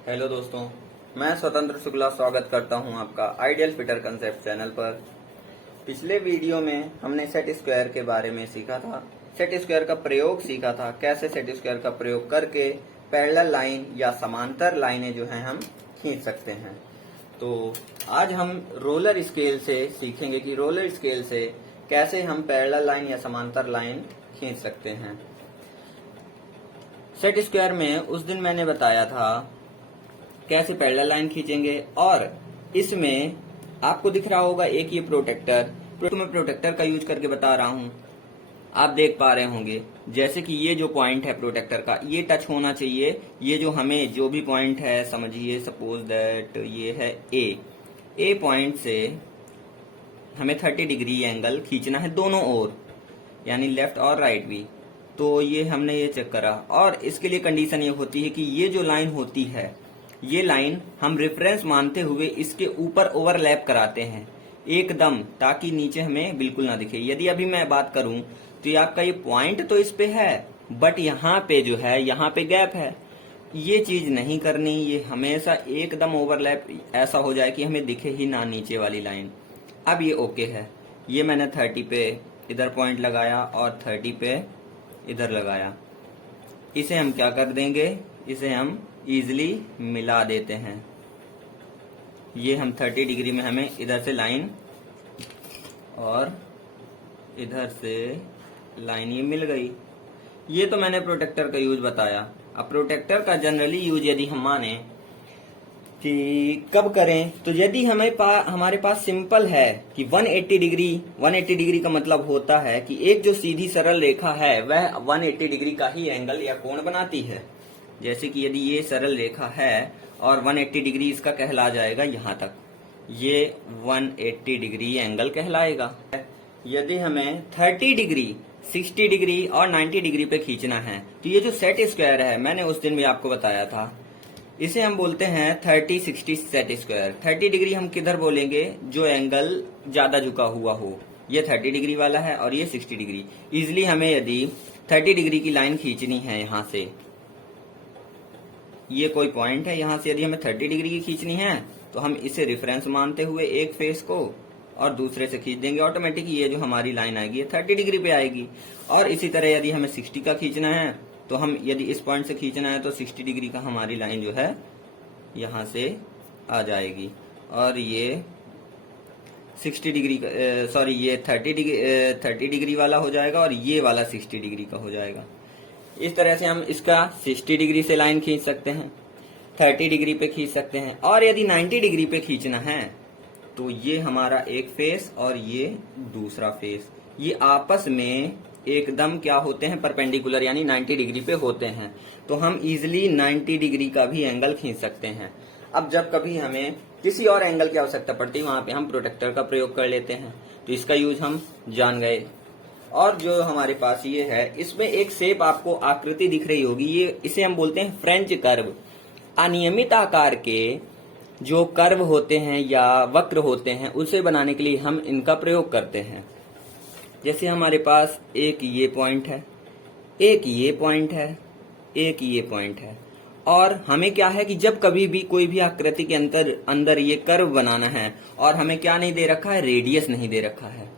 Hello दोस्तों, मैं स्वतंत्र शुक्ला स्वागत करता हूं आपका आइडियल फिटर कंसेप्ट चैनल पर। पिछले वीडियो में हमने सेट स्क्वायर के बारे में सीखा था, सेट स्क्वायर का प्रयोग सीखा था, कैसे सेट स्क्वायर का प्रयोग करके पैरेलल लाइन या समांतर लाइनें जो हैं हम खींच सकते हैं। तो आज हम रोलर स्केल से सीखेंगे कि रोलर स्केल से कैसे हम पैरेलल लाइन या समांतर लाइन खींच सकते हैं। सेट स्क्वायर में उस दिन मैंने बताया था कैसे पैरेलल लाइन खींचेंगे, और इसमें आपको दिख रहा होगा एक ये प्रोटेक्टर, मैं प्रोटेक्टर का यूज करके बता रहा हूं। आप देख पा रहे होंगे जैसे कि ये जो पॉइंट है प्रोटेक्टर का, ये टच होना चाहिए। ये जो हमें जो भी पॉइंट है, समझिए सपोज दैट ये है ए पॉइंट से हमें 30 डिग्री एंगल खींचना है दोनों ओर, यानी लेफ्ट और राइट भी। तो ये हमने ये चेक करा, और इसके लिए कंडीशन ये होती है कि ये जो लाइन होती है, ये लाइन हम रेफरेंस मानते हुए इसके ऊपर ओवरलैप कराते हैं एकदम, ताकि नीचे हमें बिल्कुल ना दिखे। यदि अभी मैं बात करूं तो ये आपका ये पॉइंट तो इस पे है, बट यहाँ पे जो है, यहाँ पे गैप है। ये चीज नहीं करनी, ये हमेशा एकदम ओवरलैप ऐसा हो जाए कि हमें दिखे ही ना नीचे वाली लाइन। अब ये ओके है। ये मैंने 30 पे इधर पॉइंट लगाया और 30 पे इधर लगाया। इसे हम क्या कर देंगे, इसे हम इजिली मिला देते हैं। ये हम 30 डिग्री में हमें इधर से लाइन और इधर से लाइन ये मिल गई। ये तो मैंने प्रोटेक्टर का यूज बताया। अब प्रोटेक्टर का जनरली यूज यदि हम माने कि कब करें, तो यदि हमारे पास सिंपल है कि 180 डिग्री का मतलब होता है कि एक जो सीधी सरल रेखा है वह 180 डिग्री का ही एंगल या कोण बनाती है। जैसे कि यदि ये सरल रेखा है और 180 डिग्री इसका कहला जाएगा यहाँ तक, ये 180 डिग्री एंगल कहलाएगा। यदि हमें 30 डिग्री, 60 डिग्री और 90 डिग्री पे खींचना है, तो ये जो सेट स्क्वायर है, मैंने उस दिन भी आपको बताया था, इसे हम बोलते हैं 30-60 सेट स्क्वायर। 30 डिग्री हम किधर बोलेंगे, जो एंगल ज्यादा झुका हुआ हो। ये 30 डिग्री वाला है और ये 60 डिग्री। इजिली हमें यदि 30 डिग्री की लाइन खींचनी है, यहाँ से ये कोई पॉइंट है, यहाँ से यदि हमें 30 डिग्री की खींचनी है, तो हम इसे रेफरेंस मानते हुए एक फेस को और दूसरे से खींच देंगे। ऑटोमेटिक ये जो हमारी लाइन आएगी ये 30 डिग्री पे आएगी। और इसी तरह यदि हमें 60 का खींचना है, तो हम यदि इस पॉइंट से खींचना है तो 60 डिग्री का हमारी लाइन जो है यहाँ से आ जाएगी। और ये 60 डिग्री सॉरी ये 30 डिग्री वाला हो जाएगा और ये वाला 60 डिग्री का हो जाएगा। इस तरह से हम इसका 60 डिग्री से लाइन खींच सकते हैं, 30 डिग्री पे खींच सकते हैं। और यदि 90 डिग्री पे खींचना है, तो ये हमारा एक फेस और ये दूसरा फेस, ये आपस में एकदम क्या होते हैं, परपेंडिकुलर, यानी 90 डिग्री पे होते हैं। तो हम इजिली 90 डिग्री का भी एंगल खींच सकते हैं। अब जब कभी हमें किसी और एंगल की आवश्यकता पड़ती है, वहां पे हम प्रोटेक्टर का प्रयोग कर लेते हैं। तो इसका यूज हम जान गए। और जो हमारे पास ये है, इसमें एक शेप आपको आकृति दिख रही होगी, इसे हम बोलते हैं फ्रेंच कर्व। अनियमित आकार के जो कर्व होते हैं या वक्र होते हैं, उसे बनाने के लिए हम इनका प्रयोग करते हैं। जैसे हमारे पास एक ये पॉइंट है, एक ये पॉइंट है, एक ये पॉइंट है, और हमें क्या है कि जब कभी भी कोई भी आकृति के अंदर ये कर्व बनाना है, और हमें क्या नहीं दे रखा है, रेडियस नहीं दे रखा है।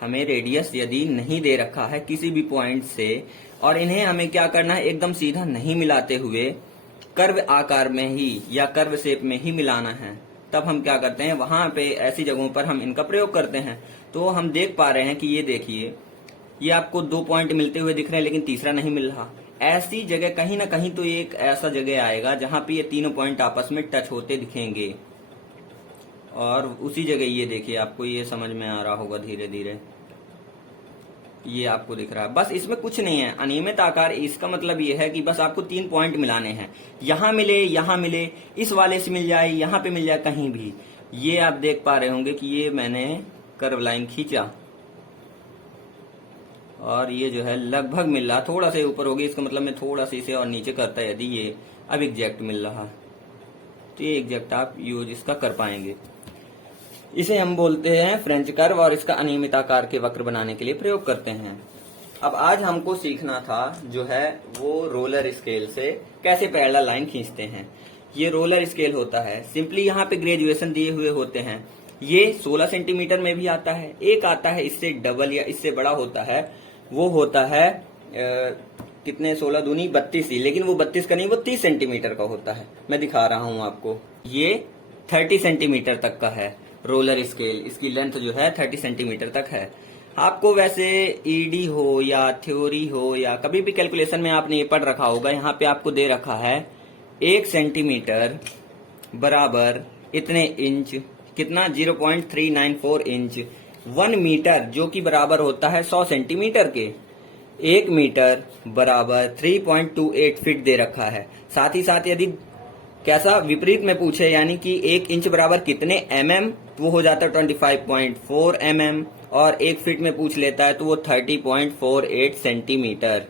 हमें रेडियस यदि नहीं दे रखा है किसी भी पॉइंट से, और इन्हें हमें क्या करना है, एकदम सीधा नहीं मिलाते हुए कर्व आकार में ही या कर्व शेप में ही मिलाना है, तब हम क्या करते हैं, वहां पे ऐसी जगहों पर हम इनका प्रयोग करते हैं। तो हम देख पा रहे हैं कि ये देखिए, ये आपको 2 पॉइंट मिलते हुए दिख रहे हैं, लेकिन तीसरा नहीं मिल रहा। ऐसी जगह कहीं ना कहीं तो एक ऐसा जगह आएगा जहां पे ये तीनों पॉइंट आपस में टच होते दिखेंगे। और उसी जगह ये देखिए, आपको ये समझ में आ रहा होगा धीरे धीरे, ये आपको दिख रहा है। बस इसमें कुछ नहीं है, अनियमित आकार, इसका मतलब ये है कि बस आपको 3 पॉइंट मिलाने हैं, यहाँ मिले, इस वाले से मिल जाए, यहाँ पे मिल जाए, कहीं भी। ये आप देख पा रहे होंगे कि ये मैंने कर्व लाइन खींचा और ये जो है लगभग मिल रहा, थोड़ा सा ऊपर होगी, इसका मतलब मैं थोड़ा सा इसे और नीचे करता, यदि ये अब एग्जैक्ट मिल रहा, तो ये एग्जैक्ट आप यूज इसका कर पाएंगे। इसे हम बोलते हैं फ्रेंच कर्व, और इसका अनियमित आकार के वक्र बनाने के लिए प्रयोग करते हैं। अब आज हमको सीखना था जो है वो रोलर स्केल से कैसे पैरेलल लाइन खींचते हैं। ये रोलर स्केल होता है। सिंपली यहाँ पे ग्रेजुएशन दिए हुए होते हैं। ये 16 सेंटीमीटर में भी आता है, एक आता है इससे डबल या इससे बड़ा होता है, वो होता है कितने 16 दूनी 32 ही, लेकिन वो 32 का नहीं, वो 30 सेंटीमीटर का होता है। मैं दिखा रहा हूँ आपको, ये 30 सेंटीमीटर तक का है रोलर स्केल। इसकी लेंथ जो है 30 सेंटीमीटर तक है। आपको वैसे ईडी हो या थ्योरी हो या कभी भी कैलकुलेशन में आपने ये पढ़ रखा होगा, यहाँ पे आपको दे रखा है 1 सेंटीमीटर बराबर इतने इंच, कितना 0.394 इंच। 1 मीटर जो कि बराबर होता है 100 सेंटीमीटर के, 1 मीटर बराबर 3.28 फीट दे रखा है। साथ ही साथ यदि कैसा विपरीत में पूछे, यानी कि 1 इंच बराबर कितने mm, तो वो हो जाता है 25.4 mm, और 1 फीट में पूछ लेता है तो वो 30.48 सेंटीमीटर,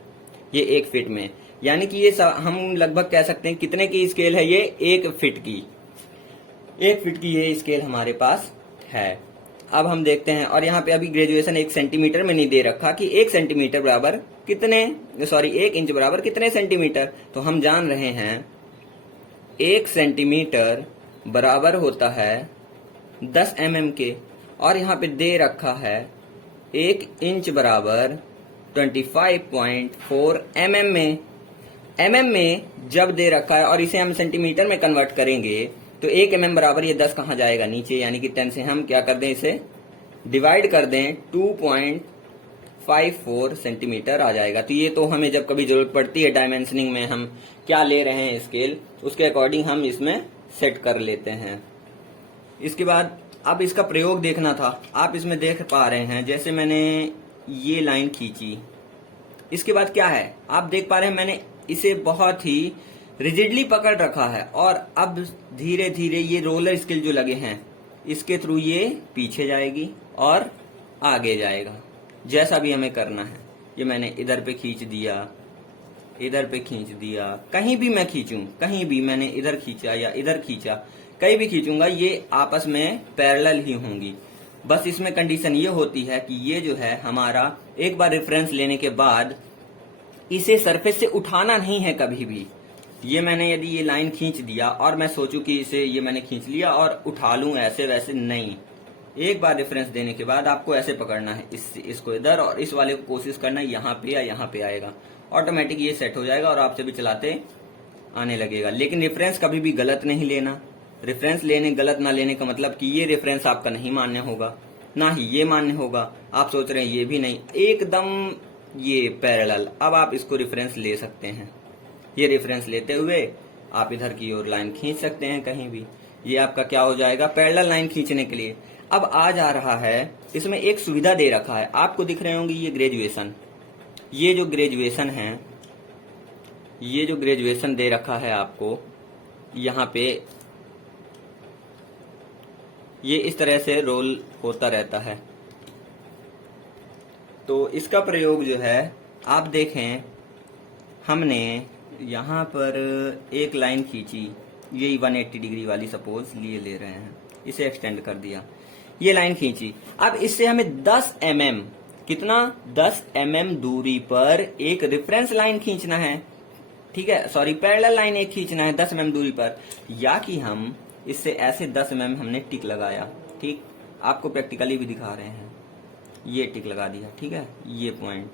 ये 1 फीट में। यानी कि ये हम लगभग कह सकते हैं कितने की स्केल है ये, 1 फीट की। 1 फीट की ये स्केल हमारे पास है। अब हम देखते हैं, और यहाँ पे अभी ग्रेजुएशन 1 सेंटीमीटर में नहीं दे रखा कि 1 सेंटीमीटर बराबर कितने, 1 इंच बराबर कितने सेंटीमीटर। तो हम जान रहे हैं 1 सेंटीमीटर बराबर होता है 10 mm के, और यहाँ पे दे रखा है 1 इंच बराबर 25.4 mm में। में जब दे रखा है और इसे हम सेंटीमीटर में कन्वर्ट करेंगे तो 1 mm बराबर ये 10 कहाँ जाएगा, नीचे, यानी कि 10 से हम क्या कर दें, इसे डिवाइड कर दें, 2.54 सेंटीमीटर आ जाएगा। तो ये तो हमें जब कभी जरूरत पड़ती है डायमेंशनिंग में, हम क्या ले रहे हैं स्केल, उसके अकॉर्डिंग हम इसमें सेट कर लेते हैं। इसके बाद अब इसका प्रयोग देखना था। आप इसमें देख पा रहे हैं, जैसे मैंने ये लाइन खींची, इसके बाद क्या है आप देख पा रहे हैं, मैंने इसे बहुत ही रिजिडली पकड़ रखा है, और अब धीरे धीरे ये रोलर स्केल जो लगे हैं इसके थ्रू ये पीछे जाएगी और आगे जाएगा, जैसा भी हमें करना है। ये मैंने इधर पे खींच दिया, इधर पे खींच दिया, कहीं भी मैं खींचूं, कहीं भी मैंने इधर खींचा या इधर खींचा, कहीं भी खींचूंगा, ये आपस में पैरेलल ही होंगी। बस इसमें कंडीशन ये होती है कि ये जो है हमारा एक बार रेफरेंस लेने के बाद इसे सरफेस से उठाना नहीं है कभी भी। ये मैंने यदि ये लाइन खींच दिया और मैं सोचूं कि इसे ये मैंने खींच लिया और उठा लूं ऐसे वैसे, नहीं। एक बार रेफरेंस देने के बाद आपको ऐसे पकड़ना है, इसको इधर, और इस वाले को कोशिश करना है यहाँ पे या यहाँ पे आएगा, ऑटोमेटिक ये सेट हो जाएगा और आपसे भी चलाते आने लगेगा। लेकिन रेफरेंस कभी भी गलत नहीं लेना। रेफरेंस लेने गलत ना लेने का मतलब कि ये रेफरेंस आपका नहीं मान्य होगा, ना ही ये मान्य होगा। आप सोच रहे हैं ये भी नहीं, एकदम ये पैरेलल। अब आप इसको रेफरेंस ले सकते हैं। ये रेफरेंस लेते हुए आप इधर की ओर लाइन खींच सकते हैं कहीं भी। ये आपका क्या हो जाएगा, पैरेलल लाइन खींचने के लिए। अब आ जा रहा है, इसमें एक सुविधा दे रखा है, आपको दिख रहे होंगे ये ग्रेजुएशन, ये जो ग्रेजुएशन है, ये जो ग्रेजुएशन दे रखा है आपको यहाँ पे, ये इस तरह से रोल होता रहता है। तो इसका प्रयोग जो है आप देखें, हमने यहाँ पर एक लाइन खींची, यही 180 डिग्री वाली सपोज लिए ले रहे हैं, इसे एक्सटेंड कर दिया, ये लाइन खींची। अब इससे हमें 10 mm, कितना 10 mm दूरी पर एक रेफरेंस लाइन खींचना है, ठीक है, सॉरी पैरेलल लाइन एक खींचना है 10 mm दूरी पर, या कि हम इससे ऐसे 10 mm हमने टिक लगाया, ठीक, आपको प्रैक्टिकली भी दिखा रहे हैं, ये टिक लगा दिया, ठीक है, ये पॉइंट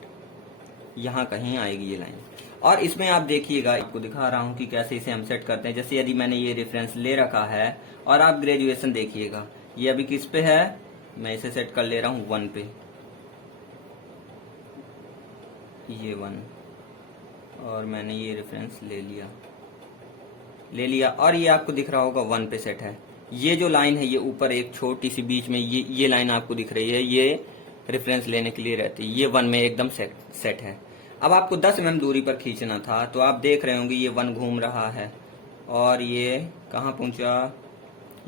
यहाँ कहीं आएगी ये लाइन। और इसमें आप देखिएगा, आपको दिखा रहा हूं कि कैसे इसे हम सेट करते हैं। जैसे यदि मैंने ये रेफरेंस ले रखा है और आप ग्रेजुएशन देखिएगा, ये अभी किस पे है, मैं इसे सेट कर ले रहा हूं 1 पे, ये 1, और मैंने ये रेफरेंस ले लिया और ये आपको दिख रहा होगा 1 पे सेट है। ये जो लाइन है ये ऊपर एक छोटी सी बीच में ये लाइन आपको दिख रही है, ये रेफरेंस लेने के लिए रहती है, ये 1 में एकदम सेट है। अब आपको 10 mm दूरी पर खींचना था, तो आप देख रहे होंगे ये 1 घूम रहा है और ये कहाँ पहुंचा,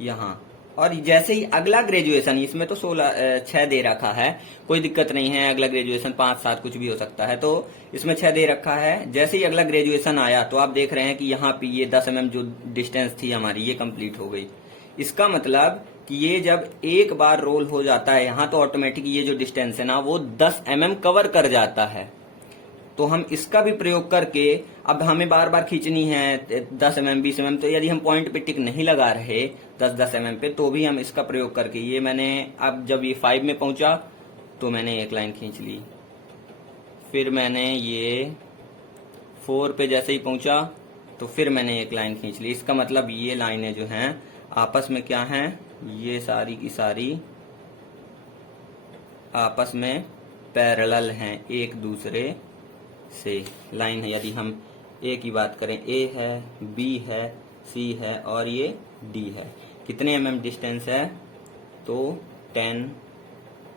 यहाँ। और जैसे ही अगला ग्रेजुएशन, इसमें तो 6 दे रखा है, कोई दिक्कत नहीं है, अगला ग्रेजुएशन 5-7 कुछ भी हो सकता है, तो इसमें 6 दे रखा है। जैसे ही अगला ग्रेजुएशन आया तो आप देख रहे हैं कि यहाँ पे ये 10 mm जो डिस्टेंस थी हमारी, ये कंप्लीट हो गई। इसका मतलब कि ये जब एक बार रोल हो जाता है यहाँ, तो ऑटोमेटिक ये जो डिस्टेंस है ना वो 10 mm कवर कर जाता है। तो हम इसका भी प्रयोग करके, अब हमें बार बार खींचनी है 10 mm 20 mm, तो यदि हम पॉइंट पे टिक नहीं लगा रहे 10-10 mm पे, तो भी हम इसका प्रयोग करके, ये मैंने अब जब ये 5 में पहुंचा तो मैंने एक लाइन खींच ली, फिर मैंने ये 4 पे जैसे ही पहुंचा तो फिर मैंने एक लाइन खींच ली। इसका मतलब ये लाइनें जो हैं आपस में क्या हैं, ये सारी की सारी आपस में पैरेलल हैं एक दूसरे से। लाइन है, यदि हम ए की बात करें, ए है, बी है, सी है और ये डी है। कितने mm डिस्टेंस है, तो 10,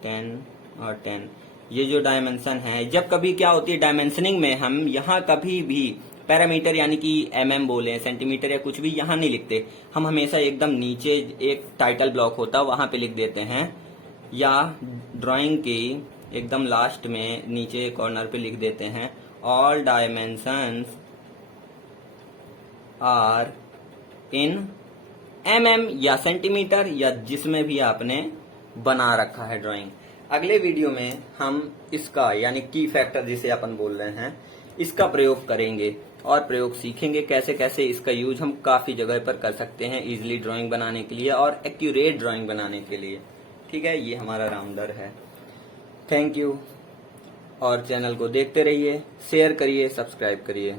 10 और 10। ये जो डायमेंशन है, जब कभी क्या होती है डायमेंशनिंग में, हम यहाँ कभी भी पैरामीटर यानी कि mm बोले, सेंटीमीटर या कुछ भी यहाँ नहीं लिखते, हम हमेशा एकदम नीचे एक टाइटल ब्लॉक होता है वहां पे लिख देते हैं, या ड्राइंग की एकदम लास्ट में नीचे कॉर्नर पे लिख देते हैं all dimensions are in mm या सेंटीमीटर या जिसमें भी आपने बना रखा है ड्राइंग। अगले वीडियो में हम इसका यानी की फैक्टर जिसे अपन बोल रहे हैं, इसका प्रयोग करेंगे और प्रयोग सीखेंगे कैसे कैसे इसका यूज हम काफी जगह पर कर सकते हैं इजीली ड्राइंग बनाने के लिए और एक्यूरेट ड्राइंग बनाने के लिए। ठीक है, ये हमारा राउंडर है। थैंक यू, और चैनल को देखते रहिए, शेयर करिए, सब्सक्राइब करिए।